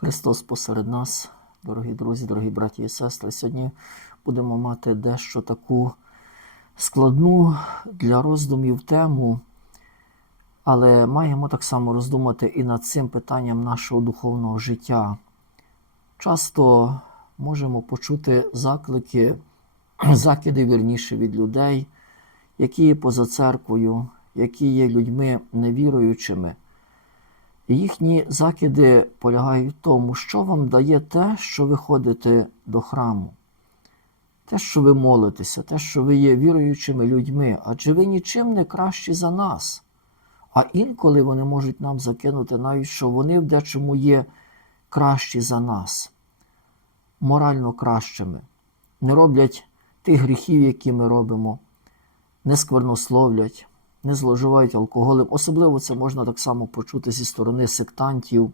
Христос посеред нас, дорогі друзі, дорогі браті і сестри. Сьогодні будемо мати дещо таку складну для роздумів тему, але маємо так само роздумати і над цим питанням нашого духовного життя. Часто можемо почути заклики, закиди вірніше від людей, які є поза церквою, які є людьми невіруючими. Їхні закиди полягають в тому, що вам дає те, що ви ходите до храму, те, що ви молитеся, те, що ви є віруючими людьми, адже ви нічим не кращі за нас. А інколи вони можуть нам закинути навіть, що вони в дечому є кращі за нас, морально кращими, не роблять тих гріхів, які ми робимо, не сквернословлять, не зловживають алкоголем. Особливо це можна так само почути зі сторони сектантів,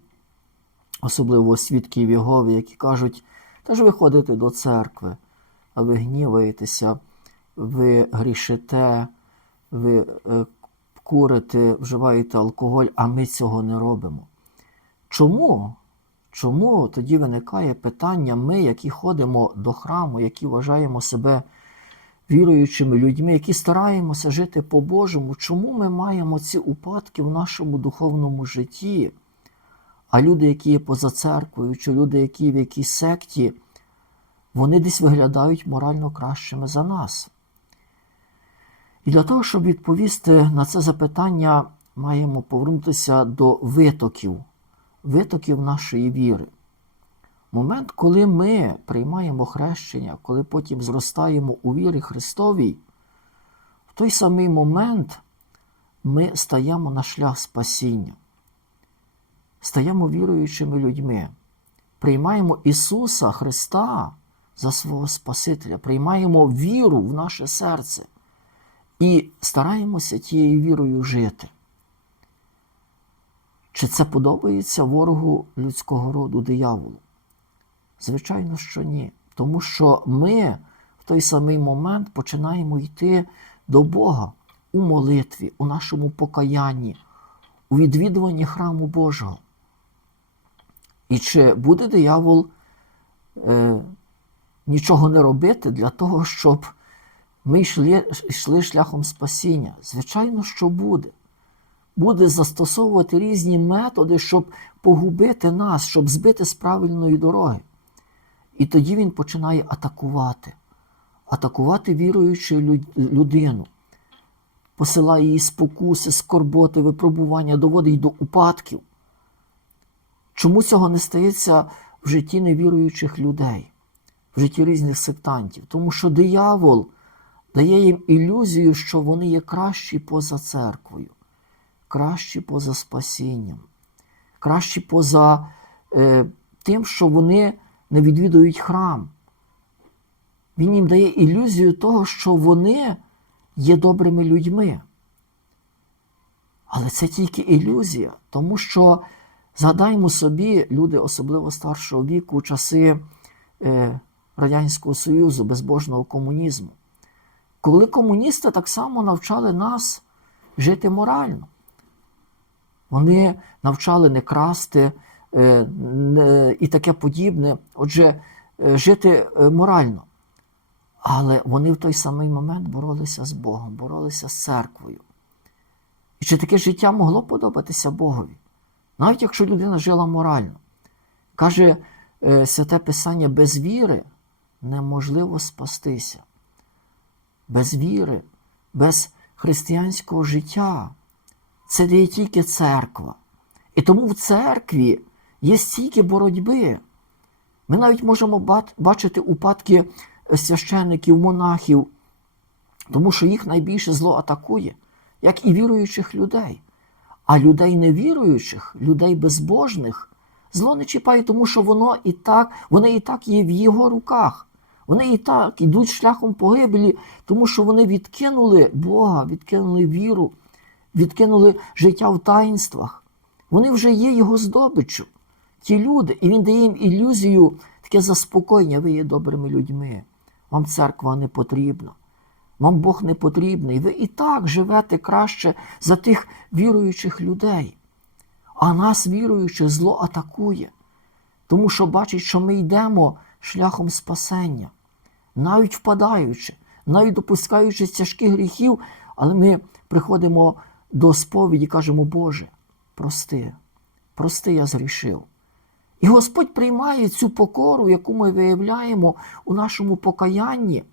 особливо свідків Єгови, які кажуть, та ж ви ходите до церкви, а ви гніваєтеся, ви грішите, ви е, курите, вживаєте алкоголь, а ми цього не робимо. Чому? Чому тоді виникає питання, ми, які ходимо до храму, які вважаємо себе віруючими людьми, які стараємося жити по-божому, чому ми маємо ці упадки в нашому духовному житті? А люди, які є поза церквою, чи люди, які в якійсь секті, вони десь виглядають морально кращими за нас. І для того, щоб відповісти на це запитання, маємо повернутися до витоків, витоків нашої віри. Момент, коли ми приймаємо хрещення, коли потім зростаємо у вірі Христовій, в той самий момент ми стаємо на шлях спасіння, стаємо віруючими людьми, приймаємо Ісуса Христа за свого Спасителя, приймаємо віру в наше серце і стараємося тією вірою жити. Чи це подобається ворогу людського роду дияволу? Звичайно, що ні. Тому що ми в той самий момент починаємо йти до Бога у молитві, у нашому покаянні, у відвідуванні храму Божого. І чи буде диявол е, нічого не робити для того, щоб ми йшли, йшли шляхом спасіння? Звичайно, що буде. Буде застосовувати різні методи, щоб погубити нас, щоб збити з правильної дороги. І тоді він починає атакувати, атакувати віруючу людину, посилає її спокуси, скорботи, випробування, доводить до упадків. Чому цього не стається в житті невіруючих людей, в житті різних сектантів? Тому що диявол дає їм ілюзію, що вони є кращі поза церквою, кращі поза спасінням, кращі поза е, тим, що вони не відвідують храм. Він їм дає ілюзію того, що вони є добрими людьми. Але це тільки ілюзія, тому що згадаймо собі, люди, особливо старшого віку, часи е, Радянського Союзу, безбожного комунізму, коли комуністи так само навчали нас жити морально. Вони навчали не красти і таке подібне, отже, жити морально. Але вони в той самий момент боролися з Богом, боролися з церквою. І чи таке життя могло подобатися Богові? Навіть якщо людина жила морально. Каже святе Писання, без віри неможливо спастися. Без віри, без християнського життя. Це дає тільки церква. І тому в церкві є стільки боротьби. Ми навіть можемо бачити упадки священників, монахів, тому що їх найбільше зло атакує, як і віруючих людей. А людей невіруючих, людей безбожних, зло не чіпає, тому що воно і так, вони і так є в його руках. Вони і так йдуть шляхом погибелі, тому що вони відкинули Бога, відкинули віру, відкинули життя в таїнствах. Вони вже є його здобиччю ті люди, і він дає їм ілюзію, таке заспокоєння, ви є добрими людьми. Вам церква не потрібна, вам Бог не потрібний. Ви і так живете краще за тих віруючих людей. А нас, віруючих, зло атакує. тому що бачить, що ми йдемо шляхом спасення, навіть впадаючи, навіть допускаючи тяжких гріхів, але ми приходимо до сповіді і кажемо, Боже, прости, прости, я згрішив. І Господь приймає цю покору, яку ми виявляємо у нашому покаянні,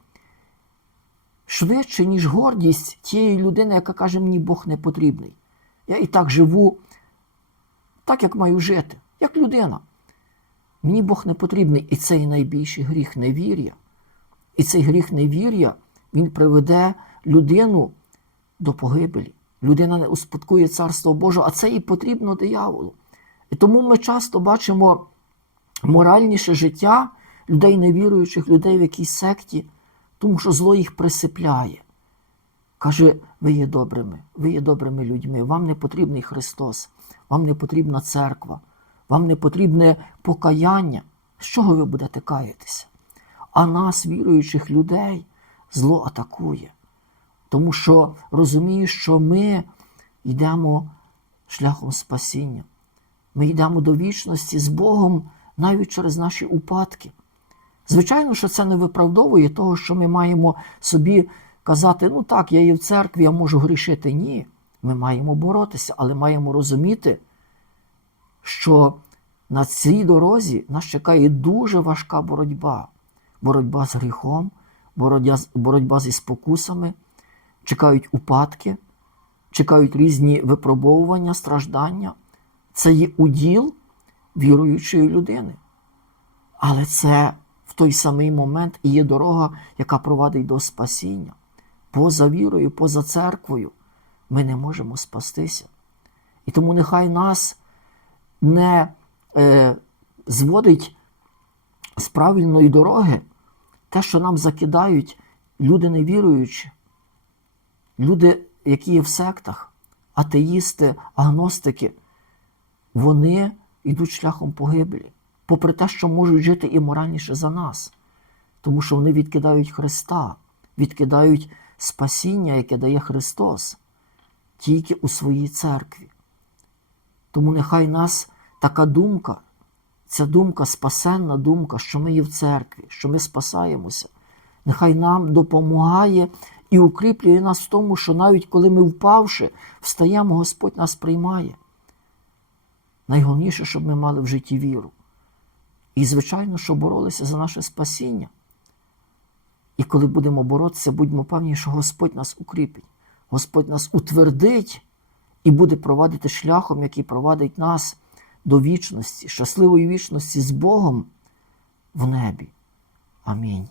швидше, ніж гордість тієї людини, яка каже, мені Бог не потрібний. Я і так живу, так як маю жити, як людина. Мені Бог не потрібний. І цей найбільший гріх невір'я. І цей гріх невір'я, він приведе людину до погибелі. Людина не успадкує царство Боже, а це і потрібно дияволу. І тому ми часто бачимо моральніше життя людей невіруючих, людей в якійсь секті, тому що зло їх присипляє. Каже, ви є добрими, ви є добрими людьми, вам не потрібний Христос, вам не потрібна церква, вам не потрібне покаяння. З чого ви будете каятися? А нас, віруючих людей, зло атакує. Тому що розуміє, що ми йдемо шляхом спасіння. Ми йдемо до вічності з Богом навіть через наші упадки. Звичайно, що це не виправдовує того, що ми маємо собі казати, ну так, я є в церкві, я можу грішити. Ні. Ми маємо боротися, але маємо розуміти, що на цій дорозі нас чекає дуже важка боротьба. Боротьба з гріхом, боротьба, боротьба зі спокусами, чекають упадки, чекають різні випробовування, страждання. Це є уділ віруючої людини. Але це в той самий момент і є дорога, яка провадить до спасіння. Поза вірою, поза церквою ми не можемо спастися. І тому нехай нас не е, зводить з правильної дороги те, що нам закидають люди невіруючі, люди, які є в сектах, атеїсти, агностики, вони йдуть шляхом погибелі, попри те, що можуть жити і моральніше за нас, тому що вони відкидають Христа, відкидають спасіння, яке дає Христос, тільки у своїй церкві. Тому нехай нас така думка, ця думка, спасенна думка, що ми є в церкві, що ми спасаємося, нехай нам допомагає і укріплює нас в тому, що навіть коли ми впавши, встаємо, Господь нас приймає. Найголовніше, щоб ми мали в житті віру. І, звичайно, що боролися за наше спасіння. І коли будемо боротися, будьмо певні, що Господь нас укріпить, Господь нас утвердить і буде провадити шляхом, який провадить нас до вічності, щасливої вічності з Богом в небі. Амінь.